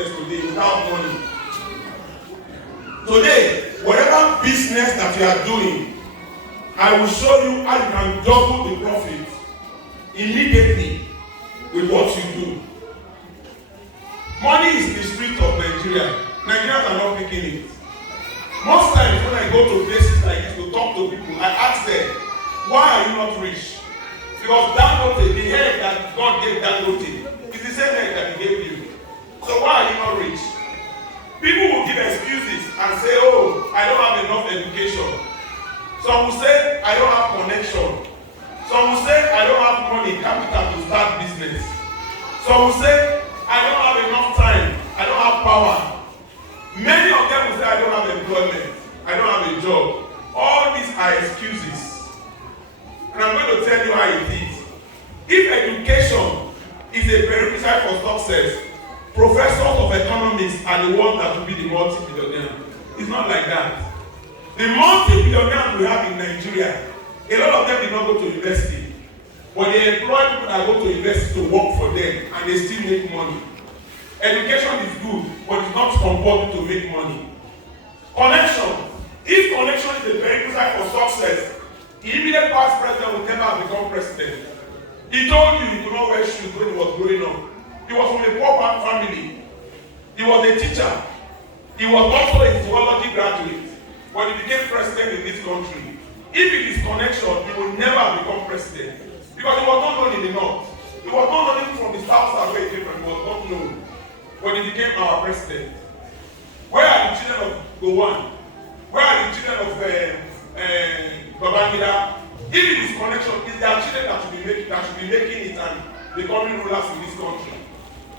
business today without money. Today, whatever business that you are doing, I will show you how you can double the profit immediately with what you do. Money is the street of Nigeria. Nigerians are not picking it. Most times when I go to places like this to talk to people, I ask them, why are you not rich? Because Dangote, the head that God gave Dangote, is the same head that he gave you. So why are you not rich? People will give excuses and say, oh, I don't have enough education. Some will say, I don't have connection. Some will say, I don't have money, capital to start business. Some will say, I don't have enough time. I don't have power. Many of them will say, I don't have employment. I don't have a job. All these are excuses. And I'm going to tell you how it is. If education is a prerequisite for success, professors of economics are the ones that will be the multi-billionaire. It's not like that. The multi-billionaires we have in Nigeria, a lot of them did not go to university, but they employ people that go to university to work for them, and they still make money. Education is good, but it's not compulsory to make money. Connection. If connection is a prerequisite for success, the immediate past president will never have become president. He told you he could not wear shoes when he was growing up. He was from a poor family. He was a teacher. He was also a zoology graduate. But he became president in this country. If it is connection, he will never become president. Because he was not known in the north. He was not known from the south where he came from. He was not known. But he became our president. Where are the children of Gowon? Where are the children of Babangida? If it is connection, it's their children that should be making it and becoming rulers in this country.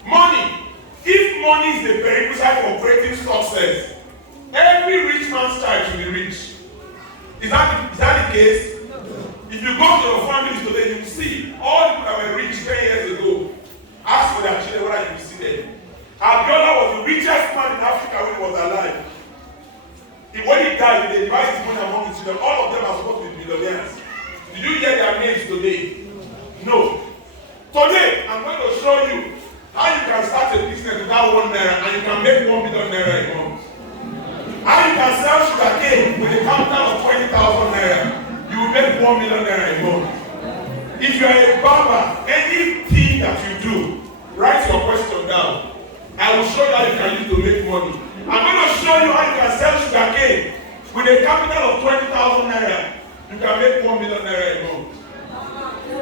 Money. If money is the prerequisite for creating success, every rich man's child should be rich. Is that the case? If you go to your families today, you will see all the people that were rich 10 years ago. Ask for their children whether you will see them. Abiola was the richest man in Africa when he was alive. When he died, they divided his money among his children. All of them are supposed to be billionaires. Did you hear their names today? No. Today, I'm going to show you how you can start a business without 1 naira and you can make 1 million naira a month. How you can sell sugarcane with a capital of 20,000 naira, you will make 1 million naira a month. If you are a barber, anything that you do, write your question down. I will show you how you can use to make money. I'm going to show you how you can sell sugarcane with a capital of 20,000 naira. You can make 1 million naira a month.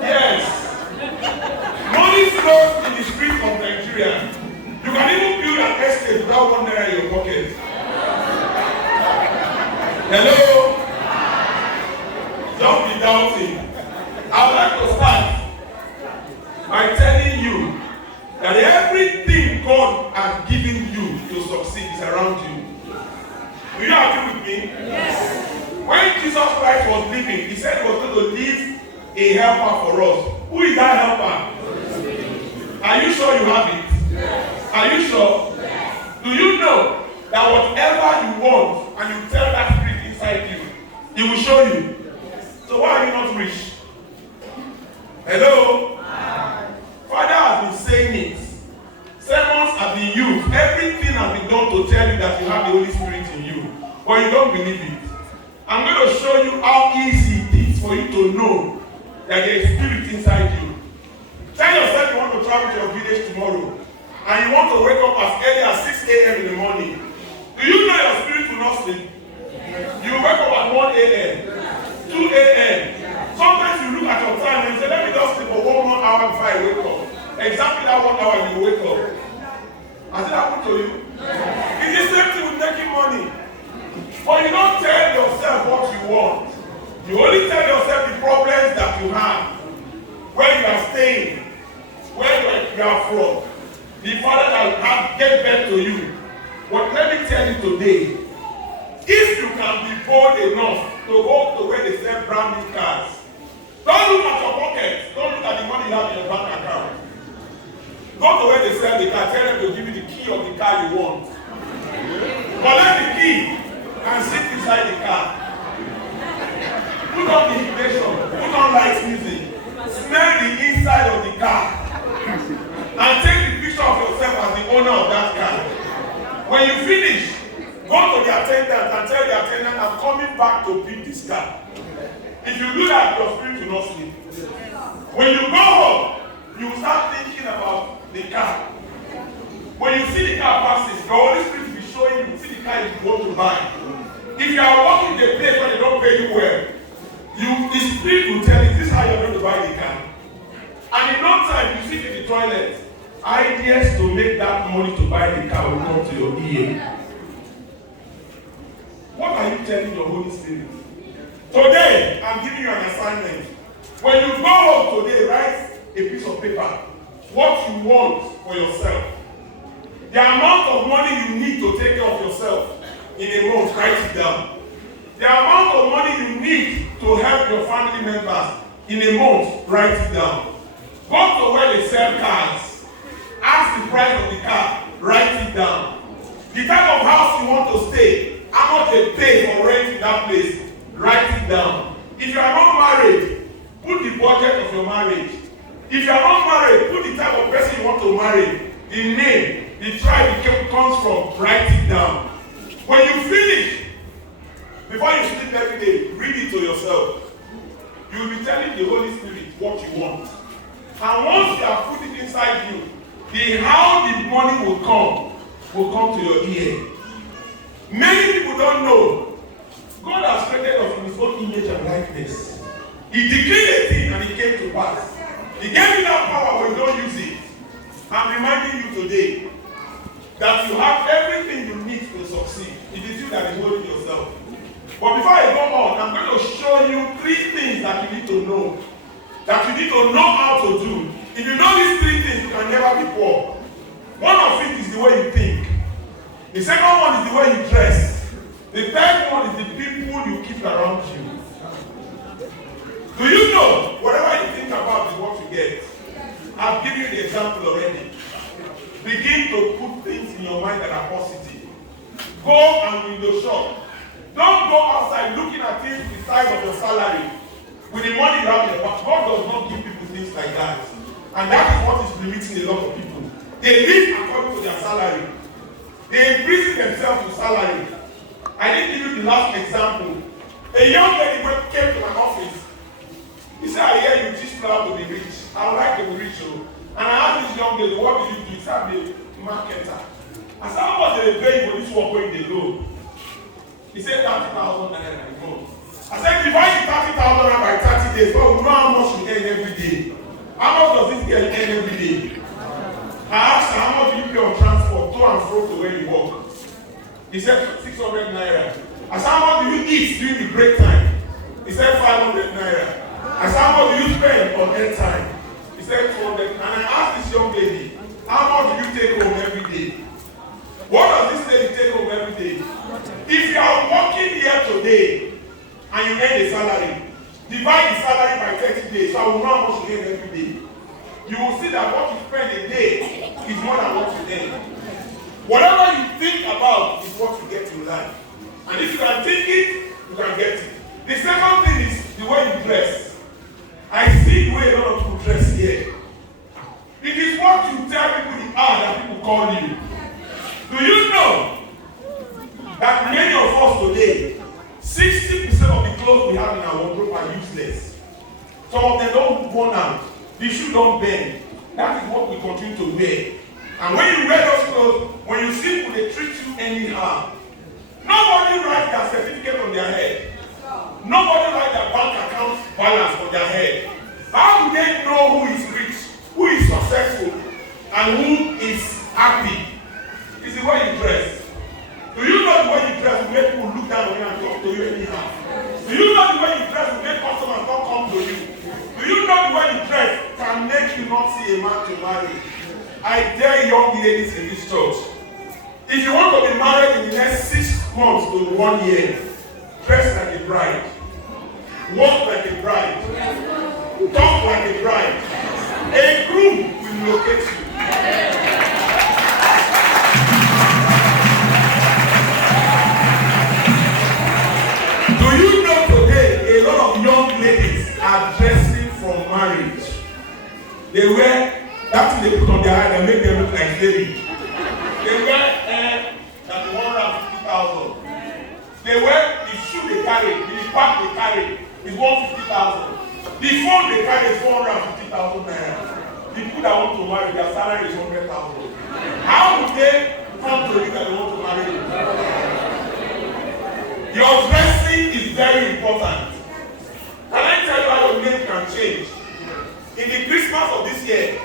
Yes. Money flows in the streets of Nigeria. You can even build an estate without 1 naira in your pocket. Hello? Don't be doubting. I would like to start by telling you that everything God has given you to succeed is around you. Do you agree with me? Yes. When Jesus Christ was living, he said he was going to leave a helper for us. Who is that helper? Are you sure you have it? Yes. Are you sure? Yes. Do you know that whatever you want and you tell that spirit inside you, he will show you? Yes. So why are you not rich? Hello? Father has been saying it. Sermons have been used. Everything has been done to tell you that you have the Holy Spirit in you. But you don't believe it. I'm going to show you how easy it is for you to know that there is spirit inside you. Tell yourself you want to travel to your village tomorrow and you want to wake up as early as 6 a.m. in the morning. Do you know your spirit will not sleep? You wake up at 1 a.m., 2 a.m. Sometimes you look at your time and you say, let me just sleep for 1 more hour before I wake up. Exactly that 1 hour you wake up. Has it happened to you? It's the same thing with making money. But you don't tell yourself what you want. You only tell yourself the problems that you have, where you are staying, where you are from, the father that have gave birth to you. But let me tell you today, if you can be bold enough to go to where they sell brand new cars, don't look at your pockets, don't look at the money you have in your bank account. Go to where they sell the car, tell them to give you the key of the car you want. Collect the key and sit inside the car. Put on the ignition, put on light music, smell the inside of the car, and take the picture of yourself as the owner of that car. When you finish, go to the attendant and tell the attendant, I'm coming back to pick this car. If you do that, your spirit will not sleep. When you go home, you will start thinking about the car. When you see the car passes, the Holy Spirit will be showing you, see the car you want to buy. If you are working the place where they don't pay you well, the Spirit will tell you, this is how you're going to buy the car. And in no time, you sit in the toilet, ideas to make that money to buy the car will come to your ear. What are you telling your Holy Spirit? Today, I'm giving you an assignment. When you go home today, write a piece of paper. What you want for yourself. The amount of money you need to take care of yourself in a month, write it down. The amount of money you need to help your family members in a month, write it down. Go to where they sell cars. Ask the price of the car, write it down. The type of house you want to stay, how much they pay for rent in that place, write it down. If you are not married, put the budget of your marriage. If you are not married, put the type of person you want to marry, the name, the tribe it comes from, write it down. When you finish, before you sleep every day, read it to yourself. You will be telling the Holy Spirit what you want. And once you have put it inside you, how the money will come to your ear. Many people don't know God has created us in his own image and likeness. He decreed a thing and it came to pass. He gave you that power when you don't use it. I'm reminding you today that you have everything you need to succeed. It is you that is holding yourself. But before I go on, I'm going to show you 3 things that you need to know. That you need to know how to do. If you know these 3 things, you can never be poor. One of it is the way you think. The second one is the way you dress. The third one is the people you keep around you. Do you know whatever you think about is what you get? I've given you the example already. Begin to put things in your mind that are positive. Go and window shop. Don't go outside looking at things the size of your salary. With the money you have in your bank, God does not give people things like that. And that is what is limiting a lot of people. They live according to their salary. They imprison themselves with salary. I didn't give you the last example. A young lady came to my office. He said, I hear you teach people to be rich. I would like to be rich. And I asked this young lady, what do you do? He said, I'm a marketer. I said, how much do they pay you for this work when they go? He said, 30,000 naira a month. I said, divide the 30,000 naira by 30 days. Well, we know how much you earn every day. How much does this girl earn every day? I asked her, how much do you pay on transport to and fro to where you work? He said, 600 naira. I said, how much do you eat during the break time? He said, 500 naira. I said, how much do you spend on air time? He said, 200. And I asked this young lady, how much do you take home every day? What does this lady take home every day? If you are working here today and you earn a salary, divide the salary by 30 days, so I will know how much you earn every day. You will see that what you spend a day is more than what you earn. Whatever you think about is what you get in life. And if you can think it, you can get it. The second thing is the way you dress. I see the way a lot of people dress here. It is what you tell people you are that people call you. Do you know that many of us today, 60% of the clothes we have in our wardrobe are useless. Some of them don't look worn out. The shoe don't bend. That is what we continue to wear. And when you wear those clothes, when you see people, they treat you anyhow. Nobody writes their certificate on their head. Nobody writes their bank account balance on their head. How do they know who is rich, who is successful, and who is happy? It's the way you dress. Do you know the way you dress will make people look down on you and talk to you anyhow? Do you know the way you dress will make customers not come to you? Do you know the way you dress can make you not see a man to marry? I dare young ladies in this church. If you want to be married in the next 6 months to 1 year, dress like a bride. Walk like a bride. Talk like a bride. A groom will locate you. Do you know today a lot of young ladies are dressing for marriage? They wear that thing they put on their eye that make them look like baby. They wear carry, the bag they carry is 150,000. The phone they carry is 450,000 naira. The people that want to marry, their salary is 100,000. How would they come to you that they want to marry you? Your dressing is very important. Can I tell you how your name can change? In the Christmas of this year,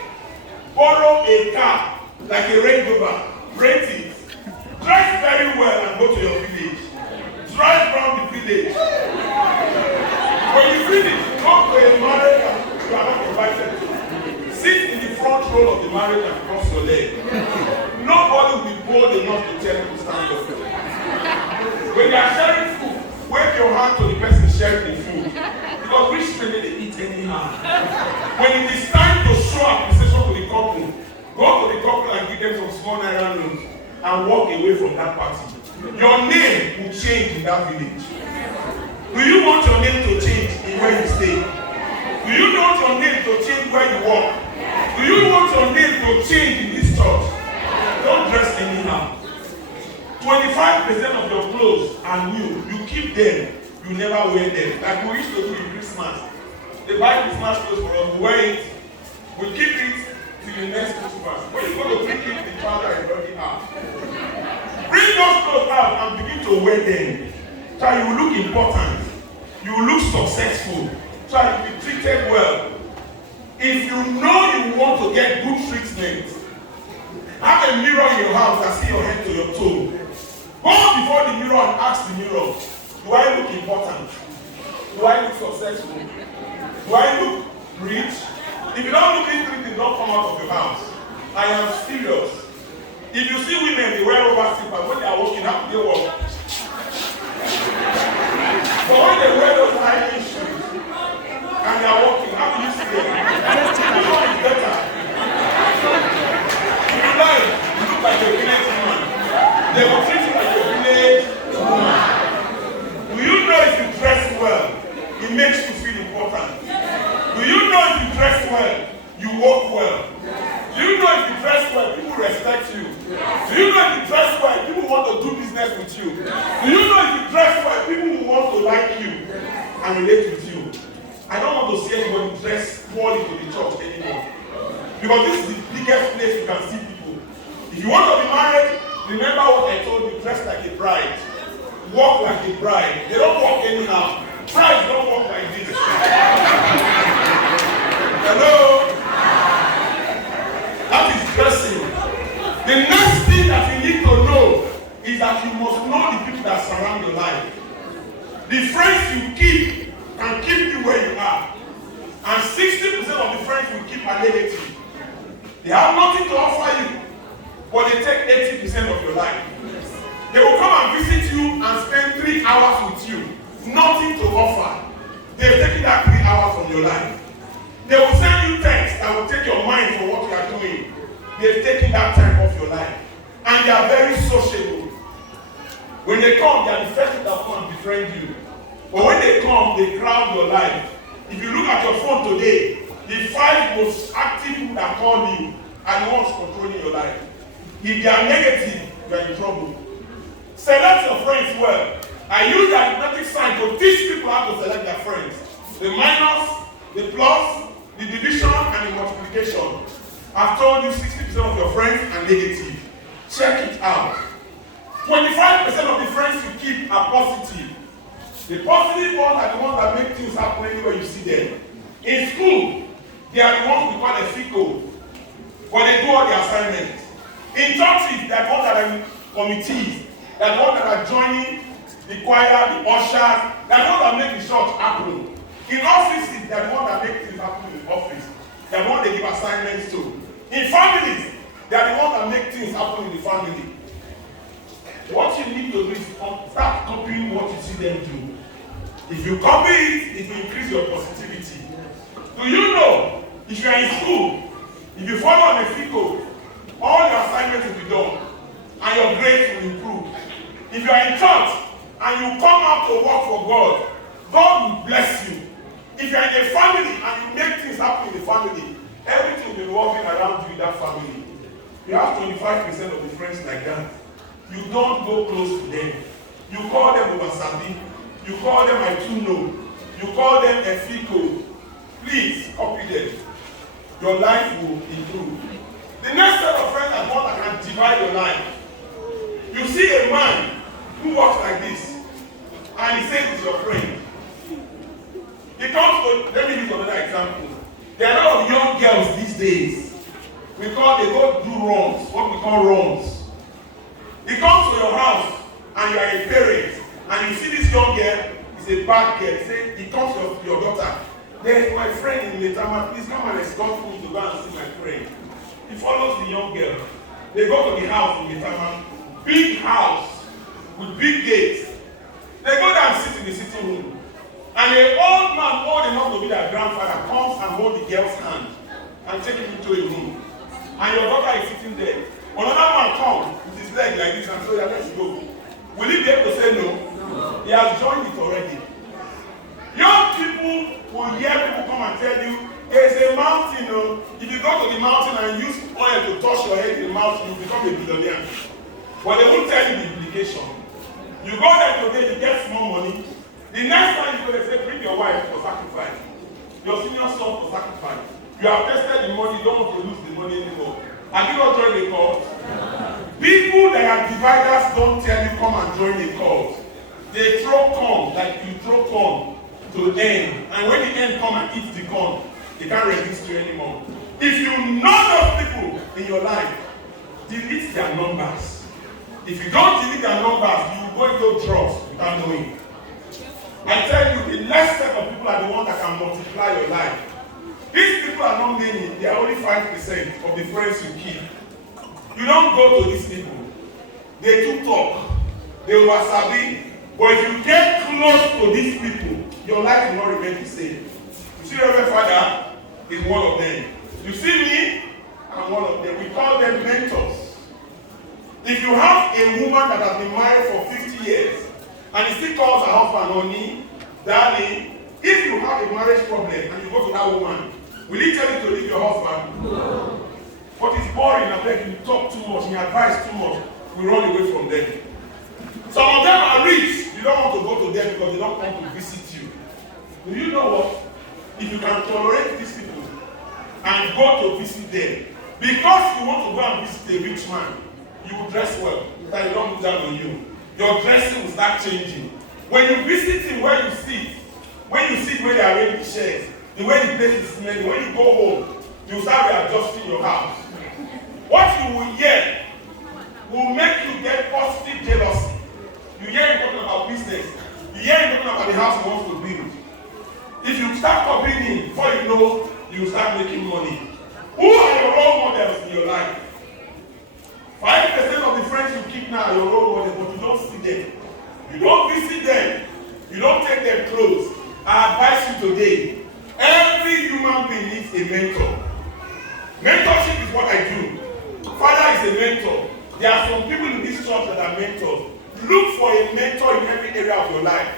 borrow a car like a Range Rover, rent it, dress very well and go to your village. Drive around the village. When you finish, come to a marriage that you are not invited to. Sit in the front row of the marriage and cross your leg. Nobody will be bold enough to tell you to stand up. When you are sharing food, wave your hand to the person sharing the food. Because rich men they eat anyhow. When it is time to show appreciation to the couple, go to the couple and give them some small naira notes and walk away from that party. Your name will change in that village. Do you want your name to change in where you stay? Do you want your name to change where you work? Do you want your name to change in this church? Don't dress anyhow. 25% of your clothes are new. You keep them. You never wear them. Like we used to do in Christmas. They buy Christmas clothes for us. We wear it. We keep it till the next Christmas. When you go to pick it, the trouser is already out. Bring those clothes out and begin to wear them. So you will look important. You will look successful. So you will be treated well. If you know you want to get good treatment, have a mirror in your house and see your head to your toe. Go before the mirror and ask the mirror, do I look important? Do I look successful? Do I look rich? If you don't look interesting, don't come out of your house. I am serious. If you see women, they wear over slippers. When they are walking, how do they walk? But when they wear those high heel shoes and they are walking, how do you see them? Which one is better? If you like, you look like a village woman. They will treat you like a village woman. Do you know if you dress well, it makes you feel important? Do you know if you dress well, you walk well? Do you know if you dress well, people respect you? Do you know if you dress well, people want to do business with you? Do you know if you dress well, people will want to like you and relate with you? I don't want to see anybody dress poorly to the church anymore. Because this is the biggest place you can see people. If you want to be married, remember what I told you, dress like a bride. Walk like a bride. They don't walk anyhow. Brides don't walk like this. Hello? That is dressing. The next thing that you need to know is that you must know the people that surround your life. The friends you keep can keep you where you are. And 60% of the friends you keep are negative. They have nothing to offer you, but they take 80% of your life. They will come and visit you and spend 3 hours with you. Nothing to offer. They've taken that 3 hours from your life. They will send you texts that will take your mind for what you are doing. They've taken that time off your life. And they are very sociable. When they come, they are the first people that come and befriend you. But when they come, they crowd your life. If you look at your phone today, the 5 most active people that call you are the ones controlling your life. If they are negative, you are in trouble. Select your friends well. I use the arithmetic sign to teach people how to select their friends. The minus, the plus, the division, and the multiplication. I've told you 60% of your friends are negative. Check it out. 25% of the friends you keep are positive. The positive ones are the ones that make things happen anywhere you see them. In school, they are the ones we call a FICO, but they do all the assignments. In churches, they are the ones that are in committees. They are the ones that are joining the choir, the ushers. They are the ones that make the church happen. In offices, they are the ones that make things happen in the office. They are the ones they give assignments to. In families, they are the ones that make things happen in the family. What you need to do is start copying what you see them do. If you copy it, it will increase your positivity. Do you know, if you are in school, if you follow on a FICO, all your assignments will be done, and your grades will improve. If you are in church, and you come out to work for God, God will bless you. If you are in a family, and you make things happen in the family, everything will be revolving around you in that family. You have 25% of the friends like that. You don't go close to them. You call them over Sabi. You call them I too know. You call them a fico. Please copy them. Your life will improve. The next set of friends are one that can divide your life. You see a man who walks like this, and he says he's your friend. He comes to, let me use another example. There are a lot of young girls these days. They go do runs, what we call runs. He comes to your house, and you are a parent, and you see this young girl, is a bad girl. He comes to your daughter. There is my friend in Letama, please come and escort me to go and see my friend. He follows the young girl. They go to the house in Letama, big house with big gates. They go down and sit in the sitting room. And an old man, old enough to be their grandfather, comes and holds the girl's hand and takes him into a room. And your daughter is sitting there. Another man comes with his leg like this and says, yeah, let's go. Will he be able to say no? No. He has joined it already. Young people will hear people come and tell you, there's a mountain. If you go to the mountain and use oil to touch your head in the mountain, you become a billionaire. But they won't tell you the implication. You go there today, you get small money. The next time you go, they say, bring your wife for sacrifice. Your senior son for sacrifice. You have tested the money, you don't want to lose the money anymore. Have you not joined the cult? People that are dividers don't tell you come and join the cult. They throw corn like you throw corn to the end. And when the end come and eat the corn, they can't resist you anymore. If you know those people in your life, delete their numbers. If you don't delete their numbers, you will go into drugs without knowing. I tell you, the next set of people are the ones that can multiply your life. These people are not many. They are only 5% of the friends you keep. You don't go to these people. They too talk. They will wasabi. But if you get close to these people, your life will not remain the same. You see, Reverend Father is one of them. You see me, I'm one of them. We call them mentors. If you have a woman that has been married for 50 years, and he still calls her husband honey, darling, if you have a marriage problem and you go to that woman, will he tell you to leave your husband? No. But it's boring, I beg you talk too much, you advise too much, we run away from them. Some of them are rich, you don't want to go to them because they don't come to visit you. Do you know what? If you can tolerate these people and go to visit them, because you want to go and visit a rich man, you will dress well, that he don't look down on you. Your dressing will start changing. When you visit him where you sit, when you sit where they are ready the chairs, the way the place is smelling, when you go home, you start readjusting your house. What you will hear will make you get positive jealousy. You hear him talking about business. You hear him talking about the house he wants to build. If you start copying him, before you know, you will start making money. Who are your role models in your life? 5% of the friends you keep now are your role models, but you don't see them. You don't visit them. You don't take them close. I advise you today, every human being needs a mentor. Mentorship is what I do. Father is a mentor. There are some people in this church that are mentors. Look for a mentor in every area of your life.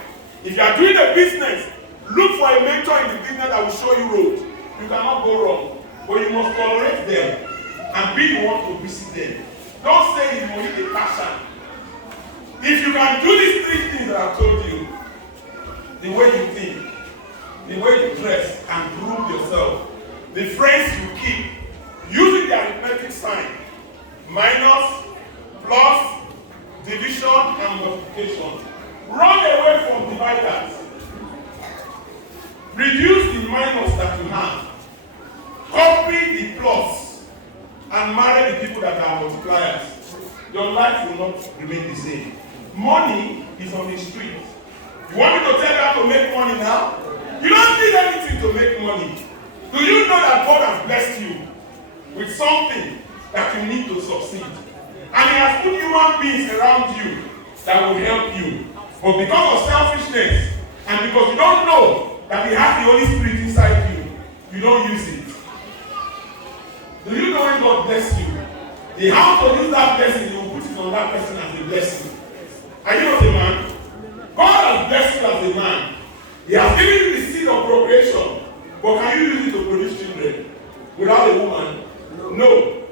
If you are doing a business, look for a mentor in the business that will show you road. You cannot go wrong. But you must tolerate them and be the one to visit them. Don't say you need a passion. If you can do these 3 things that I've told you, the way you think, the way you dress and groom yourself, the friends you keep, using the arithmetic sign, minus, plus, division, and multiplication. Run away from dividers. Reduce the minus that you have. Copy the plus and marry the people that are multipliers. Your life will not remain the same. Money is on the street. You want me to tell you how to make money now? You don't need anything to make money. Do you know that God has blessed you with something that you need to succeed? And He has put human beings around you that will help you. But because of selfishness and because you don't know that He has the Holy Spirit inside you, you don't use it. Do you know when God bless you? The how to use that blessing, He will put it on that person as a blessing. Are you not a man? God has blessed you as a man. He has given you the seed of procreation. But can you use it to produce children without a woman? No.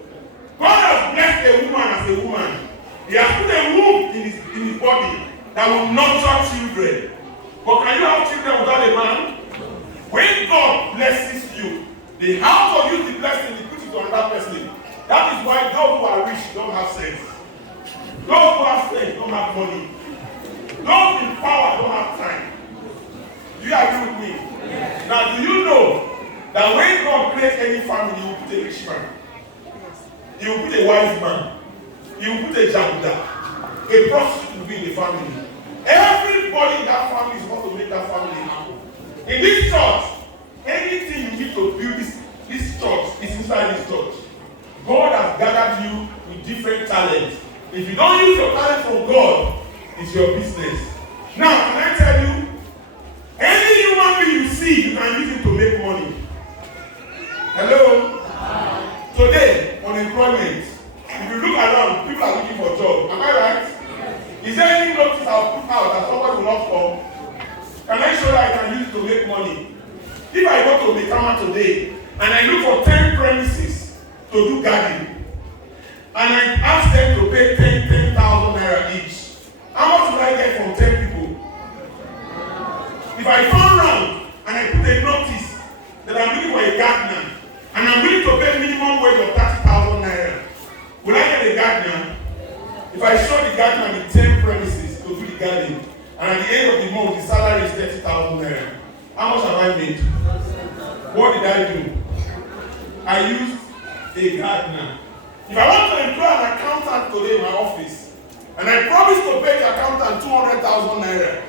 God has blessed a woman as a woman. He has put a womb in his body that will nurture children. But can you have children without a man? When God blesses you, the how to use the blessing, He puts it to another person. That is why those who are rich don't have sense. Those who have sense don't have money. Those in power don't have time. Do you agree with me? Yes. Now, do you know that when God creates any family, He will put a rich man, He will put a wise man, He will put a jagda, a prostitute will be in the family. Everybody in that family is supposed to make that family happen. In this church, anything you need to build this church is inside this church. God has gathered you with different talents. If you don't use your talent from God, it's your business. Now, can I tell you, any human being you see, you can use it to make money. Hello? Today, unemployment. If you look around, people are looking for jobs. Am I right? Is there any notice I'll put out that somebody will not come? Can I show that I can use it to make money? If I go to Mekama today and I look for 10 premises to do gardening, and I ask them to pay 10,000 naira each, how much will I get from 10 people? If I turn around and I put a notice that I'm looking for a gardener and I'm willing to pay minimum wage of 30,000 naira, will I get a gardener? If I show the gardener the 10 premises to do the gardening, and at the end of the month the salary is 30,000 naira, how much have I made? What did I do? I used a gardener. If I want to employ an accountant today in my office, and I promise to pay the accountant 200,000 naira,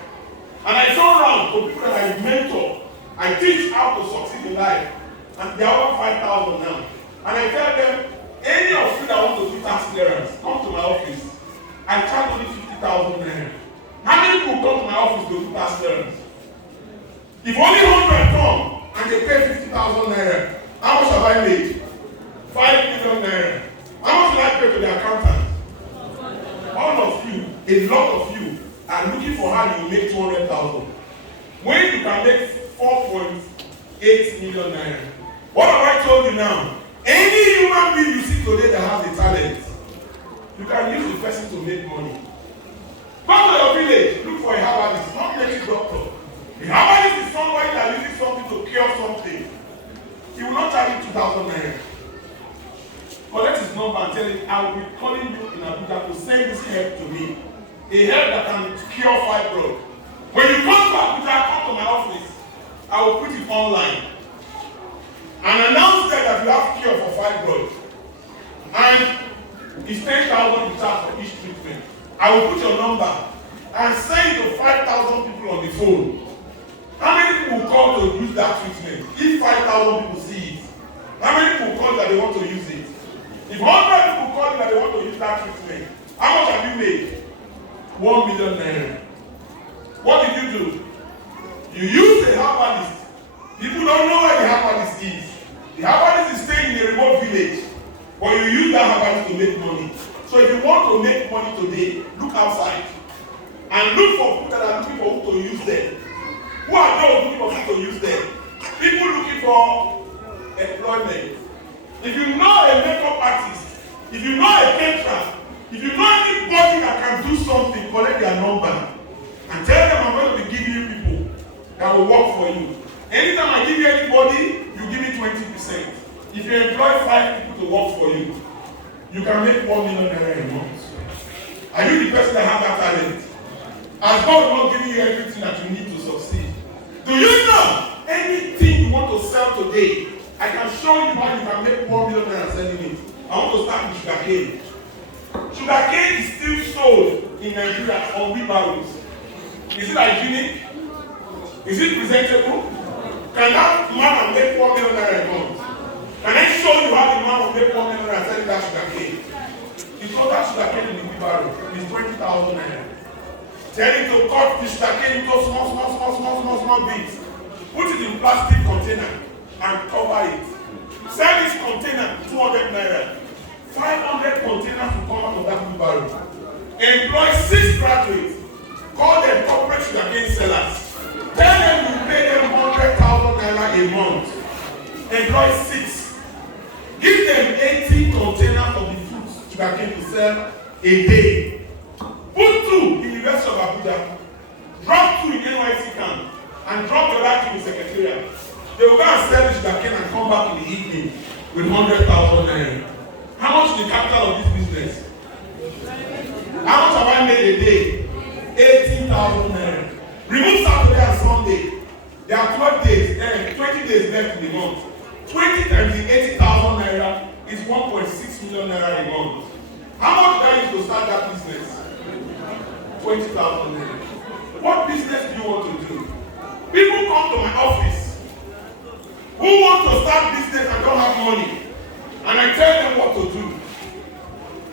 and I turn around to people that I mentor, I teach how to succeed in life, and they are over 5,000 now, and I tell them, any of you that want to do tax clearance, come to my office. I charge only 50,000 naira. How many people come to my office to do tax clearance? If only 100 come and they pay 50,000 naira, how much have I made? 5 million naira. How much will I pay to the accountant? All of you, a lot of you, are looking for how you make 200,000. When you can make 4.8 million naira. What have I told you now? Any human being you see today that has a talent, you can use the person to make money. Go to your village, look for a herbalist, not native doctor. A herbalist is somebody that uses something to cure something. He will not charge you 2,000 naira. Collect his number and tell him, I will be calling you in Abuja to send this help to me. A help that can cure fibroid. When you come to Abuja, come to my office. I will put it online. And announce that you have cure for fibroid. And it's 10,000 you charge for each treatment. I will put your number and send to 5,000 people on the phone. How many people will call to use that treatment? If 5,000 people see it, how many people will call that they want to use it? If 100 people call you that they want to use that treatment, how much have you made? 1 million naira. What did you do? You use a herbalist. People don't know where the herbalist is. The herbalist is staying in a remote village, but you use that herbalist to make money. So if you want to make money today, look outside and look for people that are looking for who to use them. Who are those looking for who to use them? People looking for employment. If you know a makeup artist, if you know a caterer, if you know anybody that can do something, collect their number and tell them I'm going to be giving you people that will work for you. Anytime I give you anybody, you give me 20%. If you employ 5 people to work for you, you can make 1 million naira a month. Are you the person that has that talent? Has God not given you everything that you need to succeed? Do you know anything you want to sell today? I can show you how you can make 1 million naira selling it. I want to start with sugarcane. Sugarcane is still sold in Nigeria on wheelbarrows. Is it hygienic? Is it presentable? Can that man make 1 million naira a month? Can I show you how the man will make 1 million naira selling that sugarcane? He sold that sugarcane in the wheelbarrow. It's 20,000 naira. Tell him to cut the sugarcane into small bits. Put it in plastic container and cover it. Sell this container 200 naira. 500 containers will come out of that wheelbarrow. Employ 6 graduates. Call them corporate sugarcane sellers. Tell them you pay them 100,000 naira a month. Employ 6. Give them 80 containers of the fruits sugarcane to sell a day. Put 2 in the University of Abuja. Drop 2 in NYC camp. secretariat. They will go and sell sugarcane and come back in the evening with 100,000 naira. How much is the capital of this business? How much have I made a day? 18,000 naira. Remove Saturday and Sunday. There are 12 days, 20 days left in the month. 20 times the 80,000 naira is 1.6 million naira a month. How much did I use to start that business? 20,000 naira. What business do you want to do? People come to my office who want to start business and don't have money, and I tell them what to do.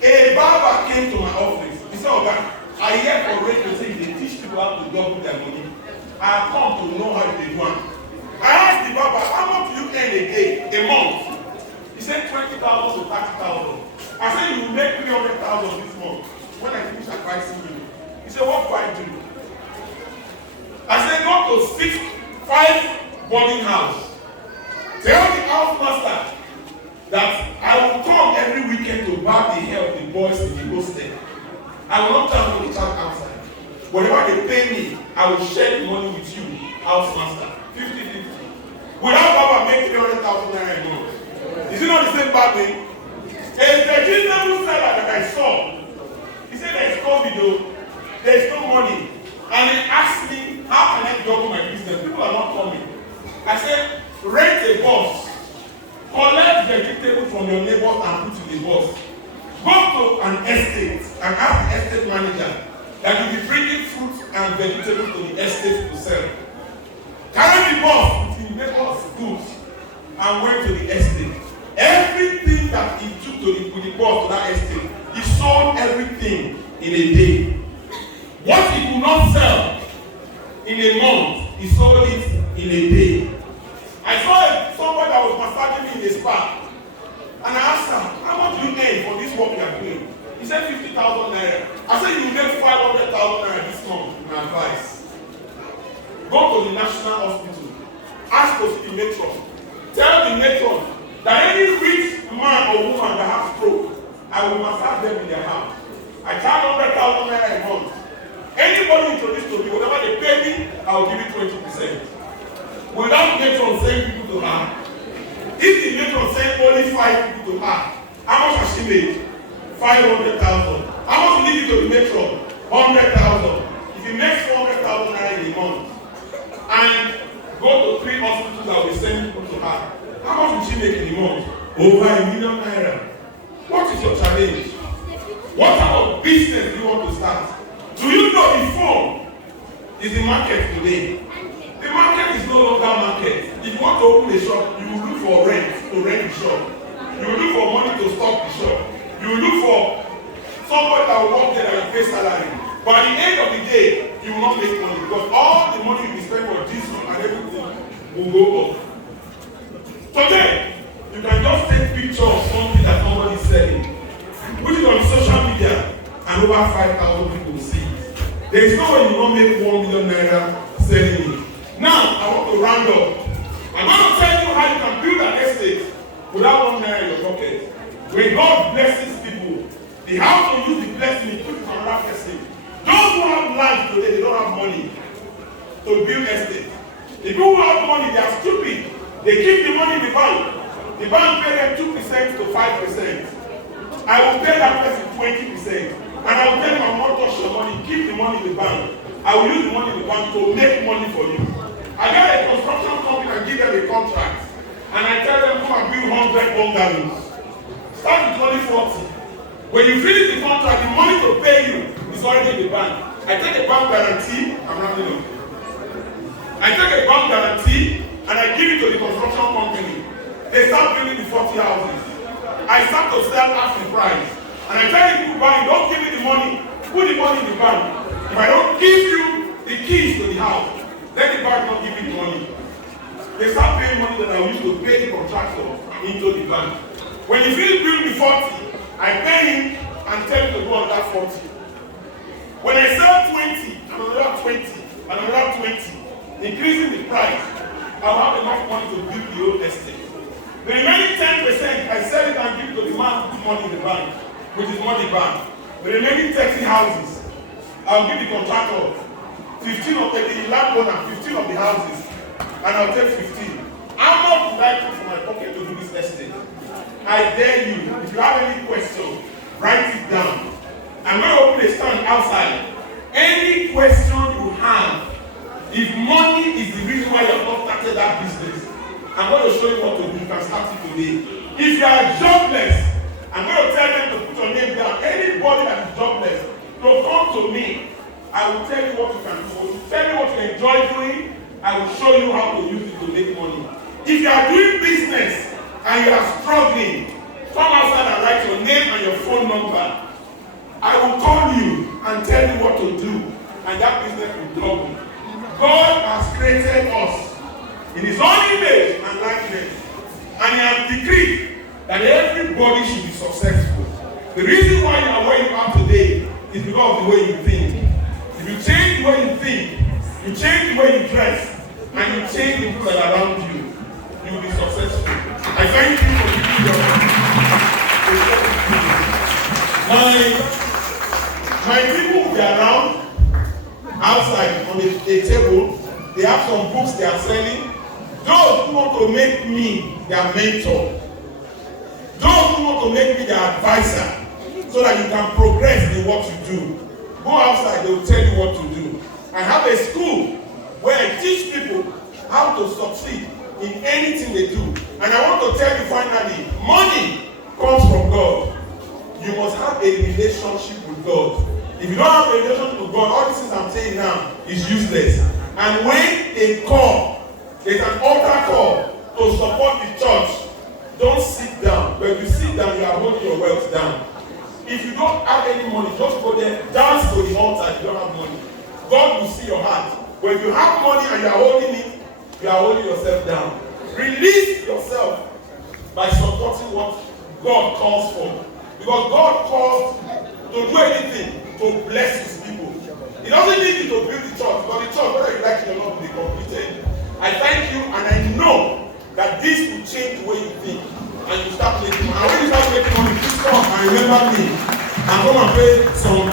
A barber came to my office. He said, "Okay, I hear for radio saying they teach people how to double their money. I have come to know how they do it." I asked the barber, "How much do you earn a day, a month?" He said 20,000 to 30,000. I said, "You will make 300,000 this month." When I finish advising you, he said, "What do I do?" I said, "Go to 5 boarding house. Tell the house master that I will come every weekend to barb the hair of the boys in the hostel. I will not charge for the child outside. Whatever they pay me, I will share the money with you, house master. 50-50. Without barber, make 300,000 naira a month. Is it not the same barbing? A vegetable seller that I saw, he said there is COVID though, there is no money. And he asked me, how can I double my business? People are not coming. I said, rent a bus. Collect vegetables from your neighbors and put in the bus. Go to an estate and ask the estate manager that you be bringing fruits and vegetables to the estate to sell. Carry the bus with the neighbor's goods and went to the estate. Everything that he took with the bus to that estate, he sold everything in a day. What he could not sell in a month, he sold it in a day. I saw somebody that was massaging me in a spa, and I asked him, "How much do you earn for this work you are doing?" He said 50,000 naira. I said, "You will get 500,000 naira this month." My advice: go to the national hospital, ask to see the matron, tell the matron that any rich man or woman that has stroke, I will massage them in their house. I charge 100,000 naira a month. Anybody introduced to me, whatever they pay me, I will give you 20%. Without matron sending people to her. If the matron sent only 5 people to her, how much has she made? 500,000. How much will you give to the matron? 100,000. If you make 400,000 naira in a month, and go to 3 hospitals that will send people to her, how much will she make in a month? Over 1 million naira. What is your challenge? What type of business do you want to start? Do you know the phone is the market today? The market is no longer market. If you want to open a shop, you will look for rent to rent the shop. You will look for money to stock the shop. You will look for somebody that will work there that will pay salary. But at the end of the day, you will not make money because all the money you spend for diesel and everything will go up. Today, you can just take picture of something that somebody is selling, put it on social media, and over 5,000 people will see it. There is no way you don't make 1 million naira selling it. Now, I want to round up. I'm going to tell you how you can build an estate without 1 naira in your pocket. When God blesses people, the how to use the blessing is put it on another person. Those who have land today, they don't have money to build estate. The people who have money, they are stupid. They keep the money in the bank. The bank pay them 2% to 5%. I will pay that person 20%. And I will tell them, I won't touch your money, keep the money in the bank. I will use the money in the bank to make money for you. I get a construction company and give them a contract. And I tell them, come and build 100 bungalows. Start with only 40. When you finish the contract, the money to pay you is already in the bank. I take a bank guarantee, I'm rounding up. I take a bank guarantee and I give it to the construction company. They start building the 40 houses. I start to sell half the price. And I tell you to buy, don't give me the money, put the money in the bank. If I don't give you the keys to the house, let the bank not give me the money. They start paying money that I use to pay the contractor into the bank. When you finish building the 40, I pay him and tell him to go on that 40. When I sell 20, and another 20, and another 20, increasing the price, I'll have enough money to build the whole estate. The remaining 10%, I sell it and give it to the man who put money in the bank, which is money bank. The remaining 30 houses, I'll give the contractor 15 of the landowner, 15 of the houses. and I'll take 15. How much would I put from my pocket to do this estate? I dare you, if you have any question, write it down. I'm going to open a stand outside. Any question you have, if money is the reason why you have not started that business, I'm going to show you what to do. You can start it today. If you are jobless, I'm going to tell them to put your name down. Anybody that is jobless, to come to me. I will tell you what you can do. I will tell you what you enjoy doing. I will show you how to use it to make money. If you are doing business and you are struggling, come outside and write your name and your phone number. I will call you and tell you what to do, and that business will double. God has created us in His own image and likeness, and He has decreed that everybody should be successful. The reason why you are where you are today is because of the way you think. If you change the way you think, you change the way you dress, and you change the people around you, you will be successful. I thank you for giving my people will be around outside on a table. They have some books they are selling. Those who want to make me their mentor, those who want to make me their advisor, so that you can progress in what you do. Go outside, they will tell you what to do. I have a school where I teach people how to succeed in anything they do. And I want to tell you finally, money comes from God. You must have a relationship with God. If you don't have a relationship with God, all these things I'm saying now is useless. And when they call, there's an altar call to support the church. Don't sit down. When you sit down, you are holding your wealth down. If you don't have any money, just go there, dance to the altar if you don't have money. God will see your heart. When you have money and you are holding it, you are holding yourself down. Release yourself by supporting what God calls for. Because God calls to do anything to bless His people. He doesn't need you to build the church, but the church, whether you like it or not, will be completed. I thank you, and I know that this will change the way you think. And you start making money. And when you start making money, please come and remember me. And come and pay some